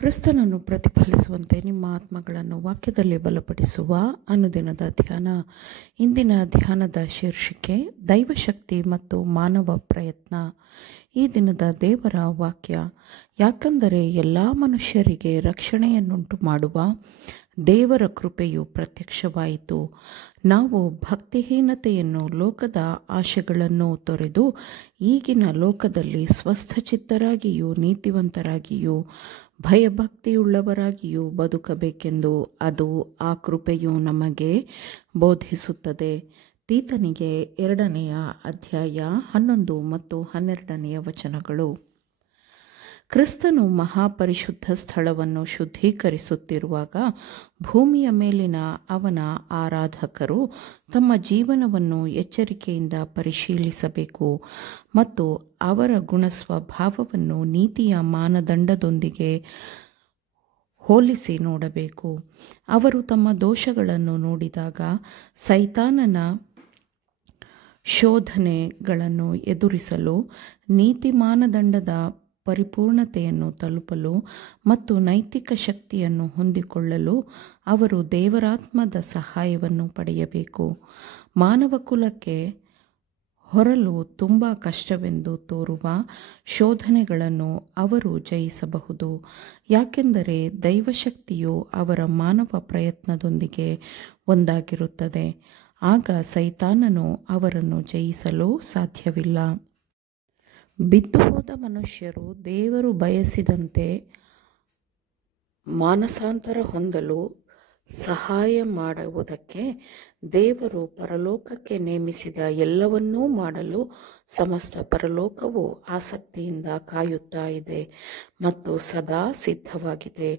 ಕ್ರಿಸ್ತನನ್ನು ಪ್ರತಿಫಲಿಸುವಂತೆ ನಿಮ್ಮ ಆತ್ಮಗಳನ್ನು ವಾಕ್ಯದಲ್ಲಿ ಬಲಪಡಿಸುವ ಅನುದಿನದ ಧ್ಯಾನ. ಇಂದಿನ ಧ್ಯಾನದ ಶೀರ್ಷಿಕೆ ದೈವಶಕ್ತಿ ಮತ್ತು ಮಾನವ ಪ್ರಯತ್ನ. ಈ ದಿನದ ದೇವರ ವಾಕ್ಯ: ಯಾಕಂದರೆ ಎಲ್ಲ ಮನುಷ್ಯರಿಗೆ ರಕ್ಷಣೆಯನ್ನುಂಟು ಮಾಡುವ ದೇವರ ಕೃಪೆಯು ಪ್ರತ್ಯಕ್ಷವಾಯಿತು. ನಾವು ಭಕ್ತಿಹೀನತೆಯನ್ನು, ಲೋಕದ ಆಶೆಗಳನ್ನು ತೊರೆದು ಈಗಿನ ಲೋಕದಲ್ಲಿ ಸ್ವಸ್ಥಚಿತ್ತರಾಗಿಯೂ ನೀತಿವಂತರಾಗಿಯೂ ಭಯಭಕ್ತಿಯುಳ್ಳವರಾಗಿಯೂ ಬದುಕಬೇಕೆಂದು ಆ ಕೃಪೆಯು ನಮಗೆ ಬೋಧಿಸುತ್ತದೆ. ತೀತನಿಗೆ 2ನೇ ಅಧ್ಯಾಯ 11 ಮತ್ತು 12ನೇ ವಚನಗಳು. ಕ್ರಿಸ್ತನು ಮಹಾಪರಿಶುದ್ಧ ಸ್ಥಳವನ್ನು ಶುದ್ಧೀಕರಿಸುತ್ತಿರುವಾಗ ಭೂಮಿಯ ಮೇಲಿನ ಅವನ ಆರಾಧಕರು ತಮ್ಮ ಜೀವನವನ್ನು ಎಚ್ಚರಿಕೆಯಿಂದ ಪರಿಶೀಲಿಸಬೇಕು ಮತ್ತು ಅವರ ಗುಣಸ್ವಭಾವವನ್ನು ನೀತಿಯ ಮಾನದಂಡದೊಂದಿಗೆ ಹೋಲಿಸಿ ನೋಡಬೇಕು. ಅವರು ತಮ್ಮ ದೋಷಗಳನ್ನು ನೋಡಿದಾಗ ಸೈತಾನನ ಶೋಧನೆಗಳನ್ನು ಎದುರಿಸಲು, ನೀತಿ ಮಾನದಂಡದ ಪರಿಪೂರ್ಣತೆಯನ್ನು ತಲುಪಲು ಮತ್ತು ನೈತಿಕ ಶಕ್ತಿಯನ್ನು ಹೊಂದಿಕೊಳ್ಳಲು ಅವರು ದೇವರಾತ್ಮದ ಸಹಾಯವನ್ನು ಪಡೆಯಬೇಕು. ಮಾನವ ಕುಲಕ್ಕೆ ಹೊರಲು ತುಂಬ ಕಷ್ಟವೆಂದು ತೋರುವ ಶೋಧನೆಗಳನ್ನು ಅವರು ಜಯಿಸಬಹುದು, ಯಾಕೆಂದರೆ ದೈವಶಕ್ತಿಯು ಅವರ ಮಾನವ ಪ್ರಯತ್ನದೊಂದಿಗೆ ಒಂದಾಗಿರುತ್ತದೆ. ಆಗ ಸೈತಾನನು ಅವರನ್ನು ಜಯಿಸಲು ಸಾಧ್ಯವಿಲ್ಲ. ಬಿದ್ದುಹೋದ ಮನುಷ್ಯರು ದೇವರು ಬಯಸಿದಂತೆ ಮಾನಸಾಂತರ ಹೊಂದಲು ಸಹಾಯ ಮಾಡುವುದಕ್ಕೆ ದೇವರು ಪರಲೋಕಕ್ಕೆ ನೇಮಿಸಿದ ಎಲ್ಲವನ್ನೂ ಮಾಡಲು ಸಮಸ್ತ ಪರಲೋಕವು ಆಸಕ್ತಿಯಿಂದ ಕಾಯುತ್ತಾ ಇದೆ ಮತ್ತು ಸದಾ ಸಿದ್ಧವಾಗಿದೆ.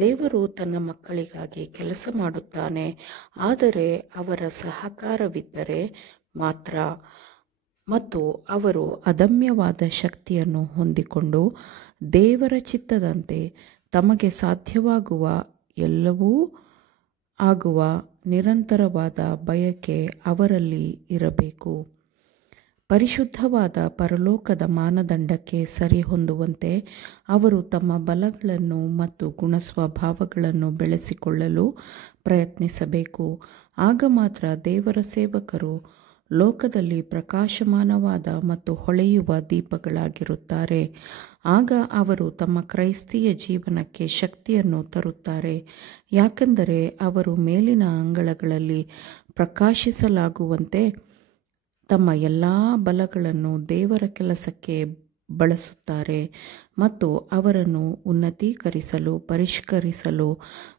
ದೇವರು ತನ್ನ ಮಕ್ಕಳಿಗಾಗಿ ಕೆಲಸ ಮಾಡುತ್ತಾನೆ, ಆದರೆ ಅವರ ಸಹಕಾರವಿದ್ದರೆ ಮಾತ್ರ, ಮತ್ತು ಅವರು ಅದಮ್ಯವಾದ ಶಕ್ತಿಯನ್ನು ಹೊಂದಿಕೊಂಡು ದೇವರ ಚಿತ್ತದಂತೆ ತಮಗೆ ಸಾಧ್ಯವಾಗುವ ಎಲ್ಲವೂ ಆಗುವ ನಿರಂತರವಾದ ಬಯಕೆ ಅವರಲ್ಲಿ ಇರಬೇಕು. ಪರಿಶುದ್ಧವಾದ ಪರಲೋಕದ ಮಾನದಂಡಕ್ಕೆ ಸರಿಹೊಂದುವಂತೆ ಅವರು ತಮ್ಮ ಬಲಗಳನ್ನು ಮತ್ತು ಗುಣಸ್ವಭಾವಗಳನ್ನು ಬೆಳೆಸಿಕೊಳ್ಳಲು ಪ್ರಯತ್ನಿಸಬೇಕು. ಆಗ ಮಾತ್ರ ದೇವರ ಸೇವಕರು ಲೋಕದಲ್ಲಿ ಪ್ರಕಾಶಮಾನವಾದ ಮತ್ತು ಹೊಳೆಯುವ ದೀಪಗಳಾಗಿರುತ್ತಾರೆ. ಆಗ ಅವರು ತಮ್ಮ ಕ್ರೈಸ್ತೀಯ ಜೀವನಕ್ಕೆ ಶಕ್ತಿಯನ್ನು ತರುತ್ತಾರೆ, ಯಾಕೆಂದರೆ ಅವರು ಮೇಲಿನ ಅಂಗಳಗಳಲ್ಲಿ ಪ್ರಕಾಶಿಸಲಾಗುವಂತೆ ತಮ್ಮ ಎಲ್ಲ ಬಲಗಳನ್ನು ದೇವರ ಕೆಲಸಕ್ಕೆ ಬಳಸುತ್ತಾರೆ ಮತ್ತು ಅವರನ್ನು ಉನ್ನತೀಕರಿಸಲು, ಪರಿಷ್ಕರಿಸಲು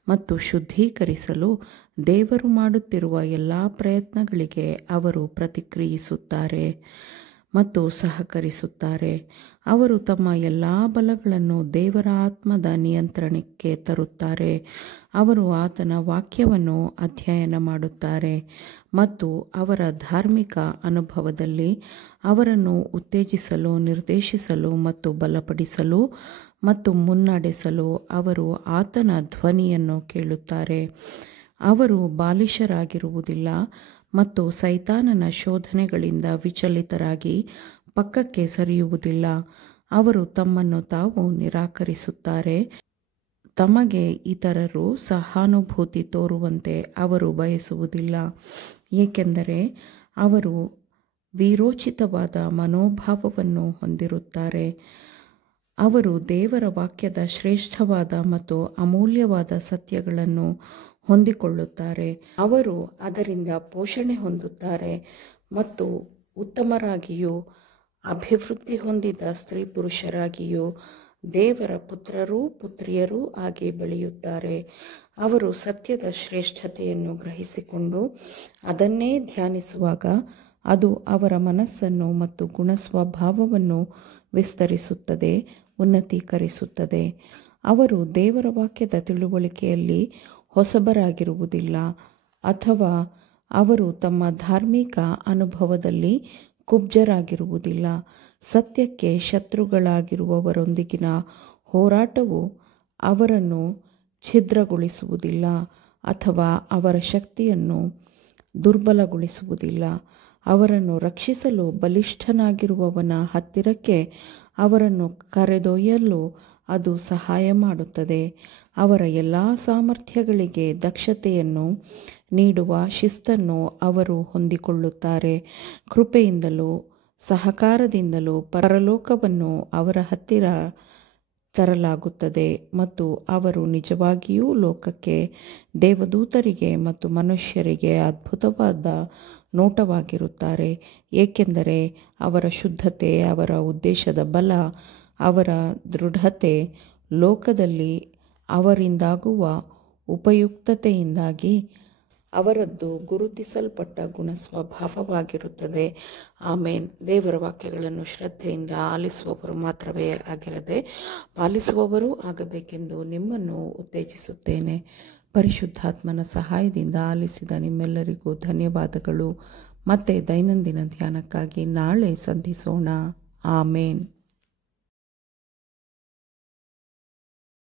ಮತ್ತು ಶುದ್ಧೀಕರಿಸಲು ದೇವರು ಮಾಡುತ್ತಿರುವ ಎಲ್ಲ ಪ್ರಯತ್ನಗಳಿಗೆ ಅವರು ಪ್ರತಿಕ್ರಿಯಿಸುತ್ತಾರೆ ಮತ್ತು ಸಹಕರಿಸುತ್ತಾರೆ. ಅವರು ತಮ್ಮ ಎಲ್ಲ ಬಲಗಳನ್ನು ದೇವರ ಆತ್ಮದ ನಿಯಂತ್ರಣಕ್ಕೆ ತರುತ್ತಾರೆ. ಅವರು ಆತನ ವಾಕ್ಯವನ್ನು ಅಧ್ಯಯನ ಮಾಡುತ್ತಾರೆ ಮತ್ತು ಅವರ ಧಾರ್ಮಿಕ ಅನುಭವದಲ್ಲಿ ಅವರನ್ನು ಉತ್ತೇಜಿಸಲು, ನಿರ್ದೇಶಿಸಲು ಮತ್ತು ಬಲಪಡಿಸಲು ಮತ್ತು ಮುನ್ನಡೆಸಲು ಅವರು ಆತನ ಧ್ವನಿಯನ್ನು ಕೇಳುತ್ತಾರೆ. ಅವರು ಬಾಲಿಶರಾಗಿರುವುದಿಲ್ಲ ಮತ್ತು ಸೈತಾನನ ಶೋಧನೆಗಳಿಂದ ವಿಚಲಿತರಾಗಿ ಪಕ್ಕಕ್ಕೆ ಸರಿಯುವುದಿಲ್ಲ. ಅವರು ತಮ್ಮನ್ನು ತಾವು ನಿರಾಕರಿಸುತ್ತಾರೆ. ತಮಗೆ ಇತರರು ಸಹಾನುಭೂತಿ ತೋರುವಂತೆ ಅವರು ಬಯಸುವುದಿಲ್ಲ, ಏಕೆಂದರೆ ಅವರು ವೀರೋಚಿತವಾದ ಮನೋಭಾವವನ್ನು ಹೊಂದಿರುತ್ತಾರೆ. ಅವರು ದೇವರ ವಾಕ್ಯದ ಶ್ರೇಷ್ಠವಾದ ಮತ್ತು ಅಮೂಲ್ಯವಾದ ಸತ್ಯಗಳನ್ನು ಹೊಂದಿಕೊಳ್ಳುತ್ತಾರೆ. ಅವರು ಅದರಿಂದ ಪೋಷಣೆ ಹೊಂದುತ್ತಾರೆ ಮತ್ತು ಉತ್ತಮರಾಗಿಯೂ ಅಭಿವೃದ್ಧಿ ಹೊಂದಿದ ಸ್ತ್ರೀ ಪುರುಷರಾಗಿಯೂ ದೇವರ ಪುತ್ರರೂ ಪುತ್ರಿಯರೂ ಆಗಿ ಬೆಳೆಯುತ್ತಾರೆ. ಅವರು ಸತ್ಯದ ಶ್ರೇಷ್ಠತೆಯನ್ನು ಗ್ರಹಿಸಿಕೊಂಡು ಅದನ್ನೇ ಧ್ಯಾನಿಸುವಾಗ ಅದು ಅವರ ಮನಸ್ಸನ್ನು ಮತ್ತು ಗುಣಸ್ವಭಾವವನ್ನು ವಿಸ್ತರಿಸುತ್ತದೆ, ಉನ್ನತೀಕರಿಸುತ್ತದೆ. ಅವರು ದೇವರ ವಾಕ್ಯದ ತಿಳುವಳಿಕೆಯಲ್ಲಿ ಹೊಸಬರಾಗಿರುವುದಿಲ್ಲ ಅಥವಾ ಅವರು ತಮ್ಮ ಧಾರ್ಮಿಕ ಅನುಭವದಲ್ಲಿ ಕುಬ್ಜರಾಗಿರುವುದಿಲ್ಲ. ಸತ್ಯಕ್ಕೆ ಶತ್ರುಗಳಾಗಿರುವವರೊಂದಿಗಿನ ಹೋರಾಟವು ಅವರನ್ನು ಛಿದ್ರಗೊಳಿಸುವುದಿಲ್ಲ ಅಥವಾ ಅವರ ಶಕ್ತಿಯನ್ನು ದುರ್ಬಲಗೊಳಿಸುವುದಿಲ್ಲ. ಅವರನ್ನು ರಕ್ಷಿಸಲು ಬಲಿಷ್ಠನಾಗಿರುವವನ ಹತ್ತಿರಕ್ಕೆ ಅವರನ್ನು ಕರೆದೊಯ್ಯಲು ಅದು ಸಹಾಯ ಮಾಡುತ್ತದೆ. ಅವರ ಎಲ್ಲ ಸಾಮರ್ಥ್ಯಗಳಿಗೆ ದಕ್ಷತೆಯನ್ನು ನೀಡುವ ಶಿಸ್ತನ್ನು ಅವರು ಹೊಂದಿಕೊಳ್ಳುತ್ತಾರೆ. ಕೃಪೆಯಿಂದಲೂ ಸಹಕಾರದಿಂದಲೂ ಪರಲೋಕವನ್ನು ಅವರ ಹತ್ತಿರ ತರಲಾಗುತ್ತದೆ ಮತ್ತು ಅವರು ನಿಜವಾಗಿಯೂ ಲೋಕಕ್ಕೆ, ದೇವದೂತರಿಗೆ ಮತ್ತು ಮನುಷ್ಯರಿಗೆ ಅದ್ಭುತವಾದ ನೋಟವಾಗಿರುತ್ತಾರೆ. ಏಕೆಂದರೆ ಅವರ ಶುದ್ಧತೆ, ಅವರ ಉದ್ದೇಶದ ಬಲ, ಅವರ ದೃಢತೆ ಲೋಕದಲ್ಲಿ ಅವರಿಂದಾಗುವ ಉಪಯುಕ್ತತೆಯಿಂದಾಗಿ ಅವರದ್ದು ಗುರುತಿಸಲ್ಪಟ್ಟ ಗುಣಸ್ವಭಾವವಾಗಿರುತ್ತದೆ. ಆಮೇನ್. ದೇವರ ವಾಕ್ಯಗಳನ್ನು ಶ್ರದ್ಧೆಯಿಂದ ಆಲಿಸುವವರು ಮಾತ್ರವೇ ಆಗಿರದೆ ಪಾಲಿಸುವವರೂ ಆಗಬೇಕೆಂದು ನಿಮ್ಮನ್ನು ಉತ್ತೇಜಿಸುತ್ತೇನೆ. ಪರಿಶುದ್ಧಾತ್ಮನ ಸಹಾಯದಿಂದ ಆಲಿಸಿದ ನಿಮ್ಮೆಲ್ಲರಿಗೂ ಧನ್ಯವಾದಗಳು. ಮತ್ತೆ ದೈನಂದಿನ ಧ್ಯಾನಕ್ಕಾಗಿ ನಾಳೆ ಸಂಧಿಸೋಣ. ಆಮೇನ್.